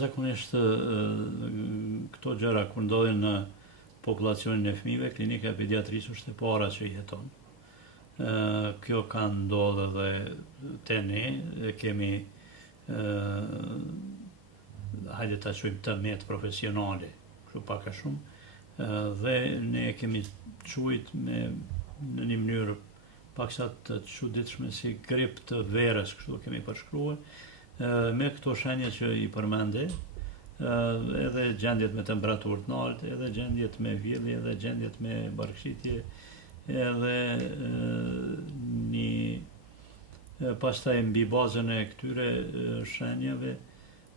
Zakonisht këto gjëra kur ndodhin në populacionin e fëmijëve, klinika e pediatrisë është e para që i jeton. Kjo ka ndodhur edhe te ne, kemi hajde ta quajmë tëmet profesionale, kështu pak a shumë, dhe ne kemi quajt në një mënyrë paksa të çuditshme si grip të verës, kështu kemi përshkruar, me këto shenja që i përmende, edhe gjendjet me temperaturë të lartë, edhe gjendjet me vjellje, edhe gjendjet me barkëqitje, edhe pastaj mbi bazën e këtyre shenjave,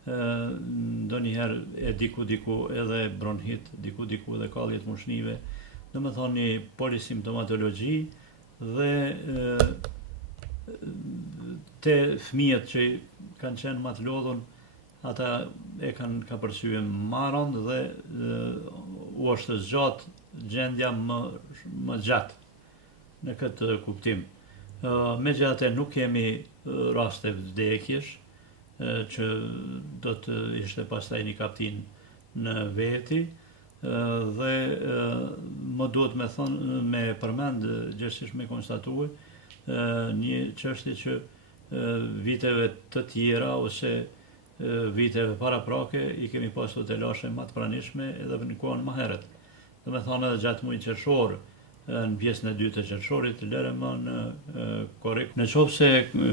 ndonjëherë e diku edhe bronhit, diku edhe kallje të mushnive, domethënë një polisimptomatologji dhe te fëmijët që kanë qenë më të lodhur, ata e ka përsye marrën dhe u është zgjat gjendja më gjatë në këtë kuptim. Megjithatë nuk kemi raste vdekjesh që do të ishte pastaj një kaptin në veti dhe më duhet me përmend gjithsesi me konstatuar një çështje që viteve të tjera ose viteve paraprake i kemi pasur të lashe më të pranishme edhe në kohën më herët. Domethënë edhe gjatë muajit qershor, në pjesën e dytë të qershorit, lere më në korrekt. Në qoftë se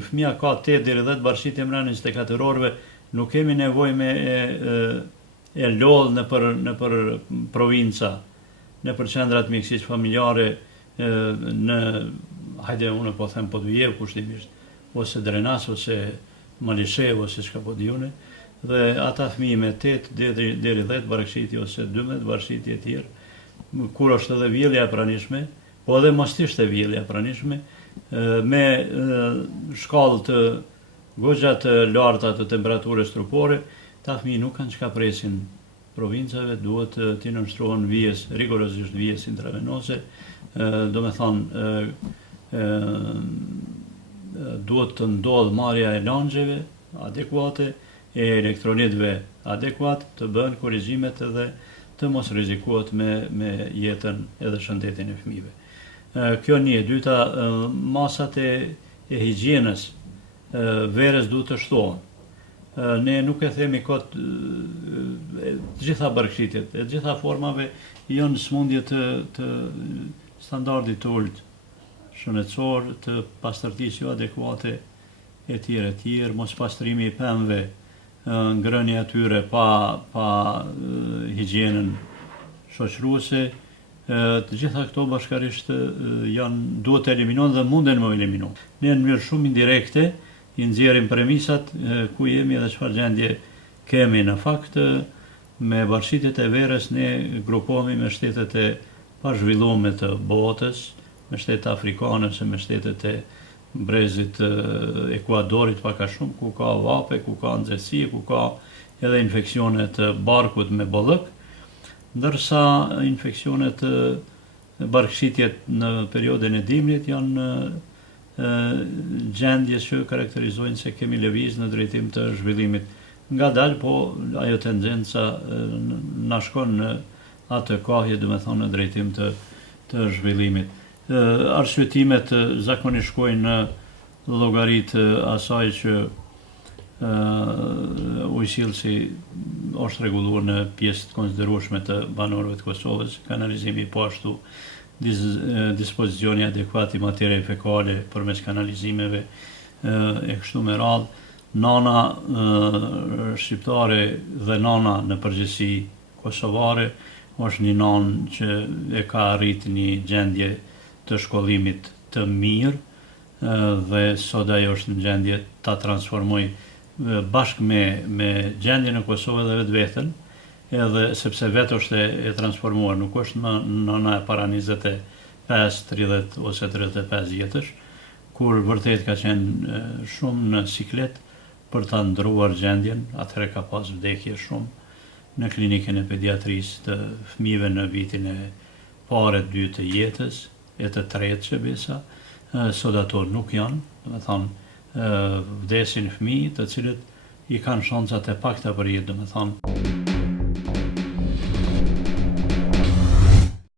fëmia ka 8 deri 10 barqitje mbrana 24 orëve, nuk kemi nevojë me e lodh nëpër provinca, nëpër qendrat mjekësisë familjare, hajde unë po them Podujevë kushtimisht, ose Drenas, ose Malishev, ose çka po diune, dhe ata fëmijë me 8 deri 10 barkëqitje ose 12 barkëqitje të tjerë, kur është edhe vjellja e pranishme, po edhe mos ishte vjellja e pranishme, me shkallë të goxha të larta të temperaturës trupore, ta fëmijë nuk kanë çka presin provincave, duhet t'i nënshtrohen vijes, rigorozisht vijes intravenose, domethënë duhet të ndodhë marrja e lanxheve adekuate, e elektronitëve adekuat, të bëhen korrigjimet edhe të mos rrezikohet me jetën edhe shëndetin e fëmijëve. Kjo një. E dyta, masat e higjienës verës duhet të shtohen. Ne nuk e themi kot të gjitha barkëqitjet, e gjitha formave janë smundje të standardit të ulët shëndetësor, të pastërtisë jo adekuate e tjerë, mos pastrimi i pemëve, ngrënia e tyre pa higjienën shoqëruese, të gjitha këto bashkarisht duhet të eliminohen dhe munden me eliminu. Ne në mënyrë shumë indirekte i nxjerrim premisat ku jemi dhe çfarë gjendje kemi. Në fakt, me barqitjet e verës ne grupohemi me shtetet e pazhvilluara të botës, me shtetet afrikane ose me shtetet e brezit Ekuadorit pak a shumë, ku ka vape, ku ka nxehtësi, ku ka edhe infeksione të barkut me bollëk, ndërsa infeksionet barkëqitjet në periudhën e dimrit janë gjendje që karakterizojnë se kemi lëviz në drejtim të zhvillimit. Ngadalë, po ajo tendenca na shkon në atë kohë, domethënë në drejtim të zhvillimit. Arsyetimet zakonisht shkojnë në llogaritë asaj që ujësillësi është rregulluar në pjesë të konsiderueshme të banorëve të Kosovës, kanalizimi po ashtu dispozicioni adekuat i materie fekale përmes kanalizimeve e kështu me radhë. Nana shqiptare dhe nana në përgjithësi kosovare është një nanë që e ka arritur një gjendje të shkollimit të mirë dhe sot ajo është në gjendje ta transformoj bashkë me gjendjen e Kosovës dhe vetveten, edhe sepse vetë është e transformuar, nuk është në nëna e para 25, 30 ose 35 vjetësh, kur vërtet ka qenë shumë në siklet për ta ndruar gjendjen, atëherë ka pas vdekje shumë në klinikën e pediatrisë të fëmijëve në vitin e parë, dytë të jetës, e të tretë që besa, sot ato nuk janë, domethënë vdesin fëmijë të cilët i kanë shancat e pakta për jetë, domethënë.